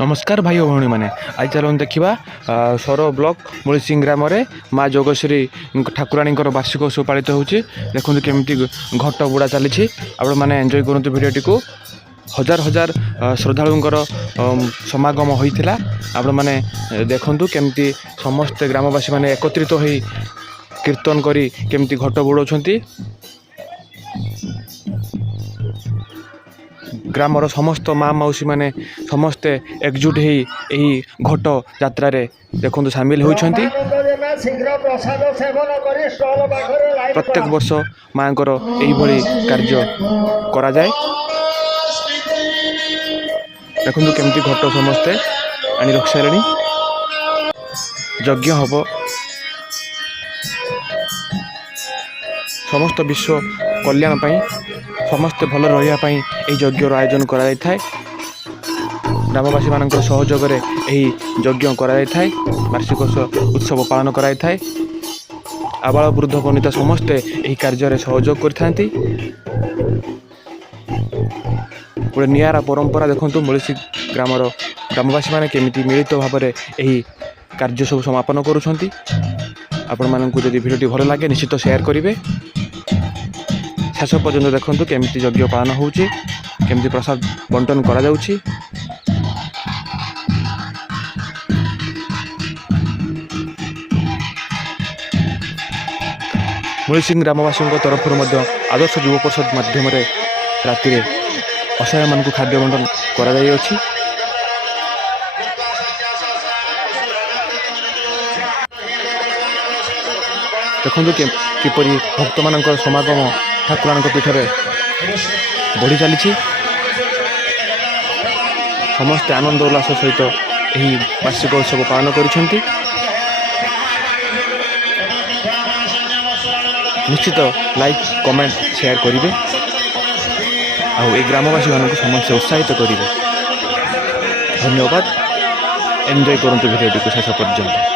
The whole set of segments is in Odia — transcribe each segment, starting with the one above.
नमस्कार भाई और भौणी मैंने आज चलो देखा सौर ब्लॉक मुड़सिंह ग्राम माँ जोगश्री ठाकुराणी वार्षिक उत्सव पालित होती देखते केमती घट बुड़ा चली आपण मैंने एंजॉय करूँ भिडियोटी को हजार हजार श्रद्धालुंकर समागम होता आपण मैंने देखु केमती समस्त ग्रामवासी मैंने एकत्रित हो कीर्तन करी केमती घट बुड़ाउछंती ग्रामर समस्त माँ मौसी मैंने समस्ते एकजुट हो घट यात्रा देखो सामिल होती प्रत्येक वर्ष माँ को कार्य करा जाए देखो केमती घट समस्ते आनी रखी सारे यज्ञ हम समस्त विश्व कल्याण पाई समस्ते भल रही यज्ञर आयोजन कराई ग्रामवासी मान सहयोग यज्ञ कराई वार्षिक उत्सव पालन कराई आबाल वृद्ध वनिता समस्ते यही कार्य सहयोग करथांती गोटे नियारा परंपरा देखु मुड़सी ग्रामर ग्रामवासी मैंने केमिति मिलित भाव में यही कार्य सब समापन करुछंती आपण मानकु जदि भिडियोटी भल लगे निश्चित शेयर करेंगे शेष पर्यंत देखु केमिति यज्ञ पालन होउची केमिति प्रसाद बंटन करा जाउची मुड़सिंह ग्रामवासी तरफ आदर्श युव परिषद माध्यम राति असहाय मान खाद्य बंटन करा जाई अछि देखु किपरि भक्त मान समागम ठाकुराण पीठ में बढ़ी चली समस्ते आनंद उल्लास सहित यही वार्षिक उत्सव पालन कर निश्चित लाइक कमेंट शेयर करेंगे आ ग्रामवासी मानक समस्त उत्साहित करेंगे धन्यवाद एंजॉय करूँ भिडियोटी को शेष पर्यंत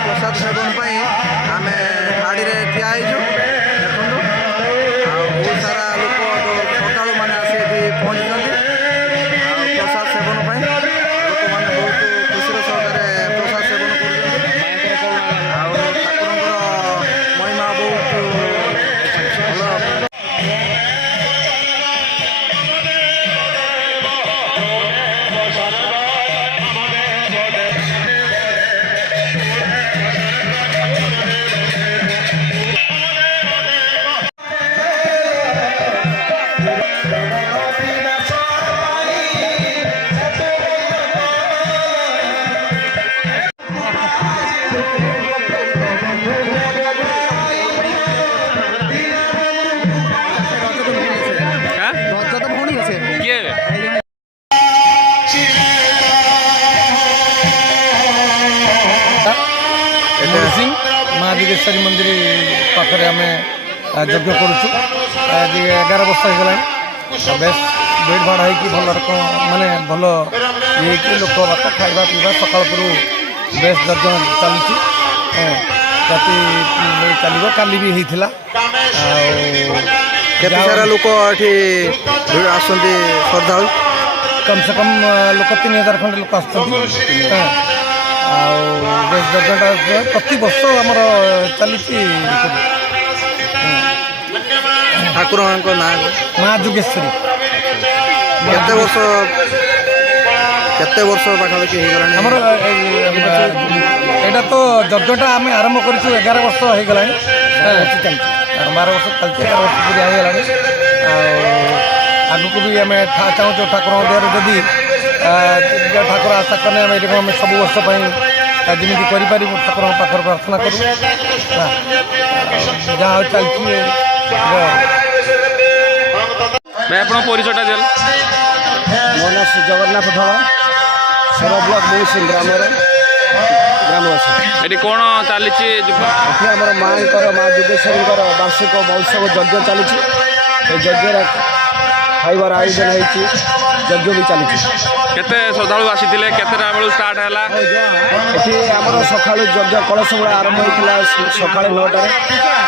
प्रसाद सेवन आम गाड़ी में ठिया देखो बहुत सारा लोक सका मैंने आसी पहुँची प्रसाद सेवन लोक मैंने बहुत खुशी सहकारे प्रसाद सेवन कर महिमा बहुत माँ जोगेश्वरी मंदिर पाखे आम यज्ञ करुचु 11 वर्ष हो गला बेस भीड़ भाड़ हो भल रकम माने भल ये लोक बात खाଇବା पीवा सकाल पर बेस यज्ञ चलुची राति चलो काली भी होता केते सारा लोक ये आसती श्रद्धालु कम से कम लोक 3000 खंड लोक आज्ञटा प्रति वर्ष आमर चली ठाकुर ना माँ जोगेश्वरी केते वर्ष पाखापाखि आमर एटा तो यज्ञटा आम आरंभ कर 11 वर्ष हो गला 12 वर्ष चलती 11 वर्ष पूरी होगा आगक भी आम चाहूँ ठाकुर देहर जदि ठाकुर आशा कले आम सब वर्ष जमी कर ठाकुर पाखे प्रार्थना करूँ जहाँ चलती ଆପଣ ପରିଚୟଟା ଦେଲ ମୋ ନାଁ ଶ୍ରୀ ଜଗନ୍ନାଥ ଧଳ ସର ବ୍ଲକ ମୁସିଂ ଗ୍ରାମବାସୀ ଏଠି କ'ଣ ଚାଲିଛି ଏଠି ଆମର ମାଆଙ୍କର ମା ଯୋଗେଶ୍ୱରୀଙ୍କର ବାର୍ଷିକ ମହୋତ୍ସବ ଯଜ୍ଞ ଚାଲିଛି ଏ ଯଜ୍ଞରେ ଖାଇବାର ଆୟୋଜନ ହେଇଛି ଯଜ୍ଞ ବି ଚାଲିଛି କେତେ ଶ୍ରଦ୍ଧାଳୁ ଆସିଥିଲେ କେତେଟା ବେଳୁ ଷ୍ଟାର୍ଟ ହେଲା ଏଠି ଆମର ସକାଳୁ ଯଜ୍ଞ କଳସ ମୂଳ ଆରମ୍ଭ ହେଇଥିଲା ସକାଳ 9ଟାରେ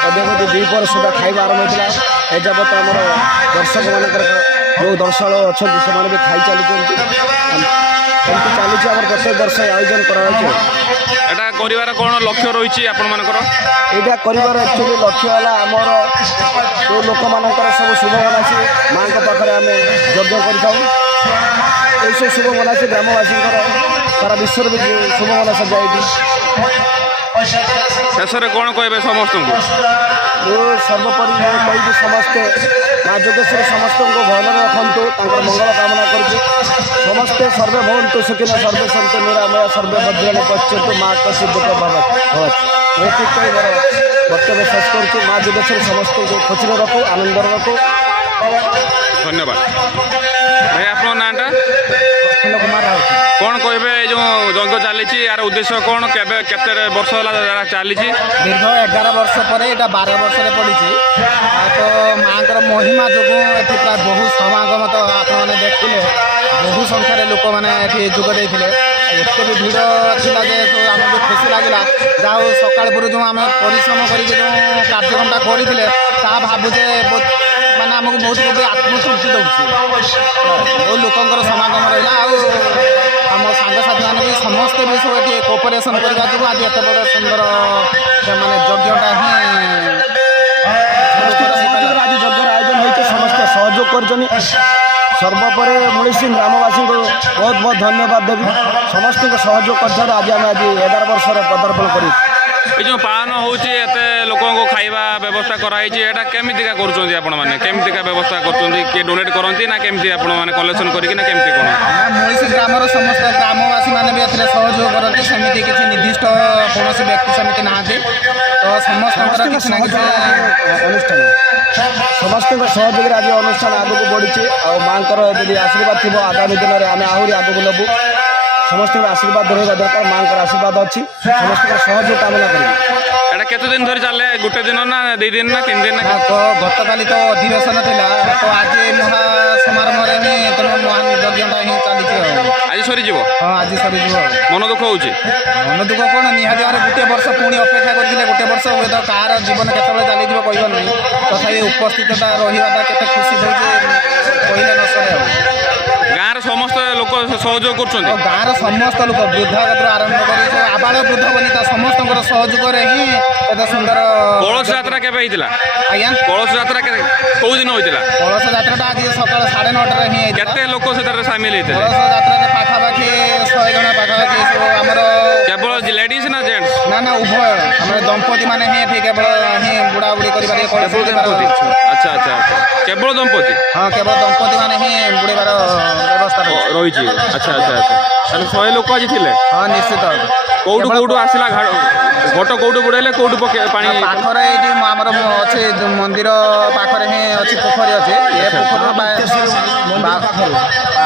ଅଧଘଣ୍ଟା ଦ୍ୱିପହର ସୁଦ୍ଧା ଖାଇବା ଆରମ୍ଭ ହେଇଥିଲା ଏ ଯାବତ ଆମର ଦର୍ଶକ ମାନଙ୍କର ଯେଉଁ ଦର୍ଶାଳୁ ଅଛନ୍ତି ସେମାନେ ବି ଖାଇ ଚାଲିଛନ୍ତି ଏମିତି ଚାଲିଛି ଆମର ପ୍ରତ୍ୟେକ ବର୍ଷ ଆୟୋଜନ କରାଯାଉଛି ଏଟା କରିବାର କ'ଣ ଲକ୍ଷ୍ୟ ରହିଛି ଆପଣମାନଙ୍କର ଏଇଟା କରିବାର ଆକ୍ଚୁଆଲି ଲକ୍ଷ୍ୟ ହେଲା ଆମର ଯେଉଁ ଲୋକମାନଙ୍କର ସବୁ ଶୁଭ ମନାସି ମାଆଙ୍କ ପାଖରେ ଆମେ ଯଜ୍ଞ କରିଥାଉ ଏଇସବୁ ଶୁଭ ମନାସି ଗ୍ରାମବାସୀଙ୍କର ସାରା ବିଶ୍ୱରେ ବି ଶୁଭ ମନାସ ଯାଇକି ଶେଷରେ କ'ଣ କହିବେ ସମସ୍ତଙ୍କୁ ସର୍ବୋପରି କହିବି ସମସ୍ତେ ମା ଯୋଗେଶ୍ୱରୀ ସମସ୍ତଙ୍କୁ ଭଲରେ ରଖନ୍ତୁ ତାଙ୍କର ମଙ୍ଗଳ କାମନା କରୁଛୁ ସମସ୍ତେ ସର୍ବେ ଭବନ୍ତୁ ସୁଖିନା ସର୍ବେ ସନ୍ତୁ ନିରାମୟ ସର୍ବେ ଭଦ୍ରାଣୀ ପଶ୍ୟନ୍ତୁ ମା କସି ଦୁଃଖ ଭବତ ଏତିକି କହି ମୋର ବକ୍ତବ୍ୟ ଶେଷ କରୁଛୁ ମା ଯୋଗେଶ୍ୱରୀ ସମସ୍ତଙ୍କୁ ଖୁସିରେ ରଖୁ ଆନନ୍ଦରେ ରଖୁ ଧନ୍ୟବାଦ ଭାଇ ଆପଣଙ୍କ ନାଁଟା ପ୍ରଫୁଲ୍ଲ କୁମାର ରାଉତ କ'ଣ କହିବେ ଏଇ ଯେଉଁ ଯଜ୍ଞ ଚାଲିଛି ୟାର ଉଦ୍ଦେଶ୍ୟ କ'ଣ କେବେ କେତେ ବର୍ଷ ହେଲା ଚାଲିଛି ଦୀର୍ଘ 11 ବର୍ଷ ପରେ ଏଇଟା 12 ବର୍ଷରେ ପଡ଼ିଛି ତ ମାଆଙ୍କର ମହିମା ଯୋଗୁଁ ଏଠି ପ୍ରାୟ ବହୁ ସମାଗମ ତ ଆପଣମାନେ ଦେଖିଲେ ବହୁ ସଂଖ୍ୟାରେ ଲୋକମାନେ ଏଠି ଯୋଗ ଦେଇଥିଲେ ଏତେ ବି ଭିଡ଼ ଥିଲା ଯେ ଆମକୁ ଖୁସି ଲାଗିଲା ଯାହା ହଉ ସକାଳ ପରେ ଯେଉଁ ଆମେ ପରିଶ୍ରମ କରିକି ଯେଉଁ କାର୍ଯ୍ୟକ୍ରମଟା କରିଥିଲେ ତାହା ଭାବୁଛେ ମାନେ ଆମକୁ ବହୁତ ଗୋଟେ ଆତ୍ମତୃପ୍ତି ଦେଉଛି ବହୁତ ଲୋକଙ୍କର ସମାଗମ ରହିଲା ଆଉ ଆମ ସାଙ୍ଗସାଥିମାନେ ବି ସମସ୍ତେ ବି ସବୁ ଏଠି କୋଅପରେସନ୍ କରିବା ଯୋଗୁଁ ଆଜି ଏତେ ବଡ଼ ସୁନ୍ଦର ମାନେ ଯଜ୍ଞଟା ହିଁ ଆଜି ଯଜ୍ଞର ଆୟୋଜନ ହୋଇଛି ସମସ୍ତେ ସହଯୋଗ କରିଛନ୍ତି ସର୍ବୋପରି ମୁଳିସିଂ ଗ୍ରାମବାସୀଙ୍କୁ ବହୁତ ବହୁତ ଧନ୍ୟବାଦ ଦେବି ସମସ୍ତଙ୍କୁ ସହଯୋଗ କରିଥିବାରୁ ଆଜି ଆମେ 11 ବର୍ଷରେ ପଦାର୍ପଣ କରିଛୁ এই যে পালন হচ্ছে এতে লোকଙ୍କୁ খাଇବା ବ୍ୟବସ୍ଥା କରାଯାଇଛି ଏଇଟା କେମିତିକା କରୁଛନ୍ତି ଆପଣମାନେ କେମିତିକା ବ୍ୟବସ୍ଥା କରୁଛନ୍ତି କିଏ ଡୋନେଟ୍ କରନ୍ତି ନା କେମିତି ଆପଣମାନେ କଲେକ୍ସନ୍ କରିକି ନା କେମିତି କ'ଣ ମୁଳିସିଂ ଗ୍ରାମର ସମସ୍ତ ଗ୍ରାମବାସୀ ମାନେ ବି ଏଥିରେ ସହଯୋଗ କରନ୍ତି। ସେମିତି କିଛି ନିର୍ଦ୍ଦିଷ୍ଟ କୌଣସି ବ୍ୟକ୍ତି ସେମିତି ନାହାନ୍ତି। ତ ସମସ୍ତଙ୍କର କିଛି ନା କିଛି ଅନୁଷ୍ଠାନ ସମସ୍ତଙ୍କ ସହଯୋଗରେ ଆଜି ଅନୁଷ୍ଠାନ ଆଗକୁ ବଢ଼ିଛି। ଆଉ ମାଆଙ୍କର ଯଦି ଆଶୀର୍ବାଦ ଥିବ ଆଗାମୀ ଦିନରେ ଆମେ ଆହୁରି ଆଗକୁ ନେବୁ। ସମସ୍ତଙ୍କର ଆଶୀର୍ବାଦ ରହିବା ଦରକାର। ମାଆଙ୍କର ଆଶୀର୍ବାଦ ଅଛି, ସମସ୍ତଙ୍କର ସହଯୋଗ କାମନା କରିବୁ। এটা କେତେ ଦିନ ଧରି ଚାଲେ? ଗୋଟେ ଦିନ ନା 2 ଦିନ ନା 3 ଦିନ ନା? ତ ଗତକାଲି ତ ଅଧିବେଶନ ଥିଲା, ତ ଆଜି ମହା ସମାରୋହରେ ହିଁ ତେଣୁ ମହାନ ଯଜ୍ଞଟା ହିଁ ଚାଲିଛି ଆଉ। ଆଜି ସରିଯିବ? ହଁ ଆଜି ସରିଯିବ ଆଉ। ମନ ଦୁଃଖ ହେଉଛି? ମନ ଦୁଃଖ କ'ଣ, ନିହାତି ଭାବରେ ଗୋଟିଏ ବର୍ଷ ପୁଣି ଅପେକ୍ଷା କରିଥିଲେ। ଗୋଟେ ବର୍ଷ ହୁଏତ କାହାର ଜୀବନ କେତେବେଳେ ଚାଲିଯିବ କହିବ ନାହିଁ। ତଥାପି ଉପସ୍ଥିତତା ରହିବାଟା କେତେ ଖୁସି ଦେଉଛି କହିଲେ ନ ସରେ ଆଉ। ଗାଁର ସମସ୍ତ ଲୋକ ସହଯୋଗ କରୁଛନ୍ତି? ଆଉ ଗାଁର ସମସ୍ତ ଲୋକ ବୃଦ୍ଧାଗତରୁ ଆରମ୍ଭ କରି ସବୁ ଆବାଳ ବୃଦ୍ଧ ବନିତା ସମସ୍ତଙ୍କର ସହଯୋଗରେ ହିଁ ଏତେ ସୁନ୍ଦର। କଳସ ଯାତ୍ରା କେବେ ହେଇଥିଲା? ଆଜ୍ଞା, କଳସ ଯାତ୍ରା କୋଉ ଦିନ ହୋଇଥିଲା? କଳସ ଯାତ୍ରାଟା ଆଜି ସକାଳ 9:30ରେ ହିଁ ହେଇଥିଲା। କେତେ ଲୋକ ସେଥିରେ ସାମିଲ ହେଇଥିଲେ? କଳସ ଯାତ୍ରାରେ ପାଖାପାଖି 100 ଜଣ ପାଖାପାଖି ସବୁ ଆମର। କେବଳ ଲେଡିଜ ନା ଜେଣ୍ଟସ? ନା ନା ଉଭୟ ଆମର ଦମ୍ପତି ମାନେ ହିଁ ଏଠି କେବଳ ହିଁ ବୁଡ଼ାବୁଡ଼ି କରିପାରିବେ। କଳସ କେବଳ ଦମ୍ପତି? ଆଚ୍ଛା ଆଚ୍ଛା ଆଚ୍ଛା, କେବଳ ଦମ୍ପତି? ହଁ କେବଳ ଦମ୍ପତି ମାନେ ହିଁ ବୁଡ଼ିବାର ବ୍ୟବସ୍ଥା ରହିଛି। ରହିଛି। ଆଚ୍ଛା ଆଚ୍ଛା ଆଚ୍ଛା, ତାହେଲେ 100 ଲୋକ ଆଜି ଥିଲେ? ହଁ ନିଶ୍ଚିତ। କୋଉଠୁ କୋଉଠୁ ଆସିଲା ଘଟ କୋଉଠୁ ବୁଡେଇଲେ କୋଉଠୁ ପାଣି? ପାଖରେ ଏଇଠି ଆମର ଅଛି ମନ୍ଦିର ପାଖରେ ହିଁ ଅଛି ପୋଖରୀ ଅଛି। ଏ ପୋଖରୀର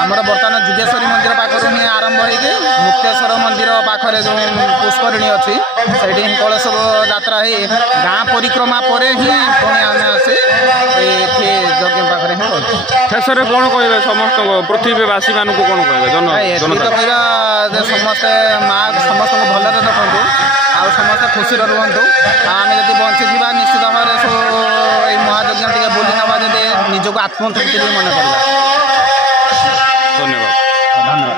ଆମର ବର୍ତ୍ତମାନ ଯୁଗେଶ୍ୱରୀ ମନ୍ଦିର ପାଖରୁ ହିଁ ଆରମ୍ଭ ହେଇକି ମୁକ୍ତେଶ୍ୱର ମନ୍ଦିର ପାଖରେ ଯେଉଁ ପୁଷ୍କରିଣୀ ଅଛି ସେଇଠି ହିଁ କଳସ ଯାତ୍ରା ହେଇ ଗାଁ ପରିକ୍ରମା ପରେ ହିଁ ପୁଣି ଆମେ ଆସି ଏଠି ଯଜ୍ଞ ପାଖରେ ହିଁ ରହିଛୁ। ଶେଷରେ କ'ଣ କହିବେ ସମସ୍ତଙ୍କୁ, ପୃଥିବୀବାସୀମାନଙ୍କୁ କ'ଣ କହିବେ? ଏତିକି ତ କହିବା ଯେ ସମସ୍ତେ ମା ସମସ୍ତଙ୍କୁ ଭଲରେ ରଖନ୍ତୁ, ଆଉ ସମସ୍ତେ ଖୁସିରେ ରୁହନ୍ତୁ। ଆଉ ଆମେ ଯଦି ବଞ୍ଚିଥିବା ନିଶ୍ଚିତ ଭାବରେ ସବୁ ଏଇ ମହାଯଜ୍ଞ ଟିକେ ବୁଲି ନେବା, ଯଦି ନିଜକୁ ଆତ୍ମତୃପ୍ତି ବି ମନେ କରିବା। ଧନ୍ୟବାଦ। ଧନ୍ୟବାଦ।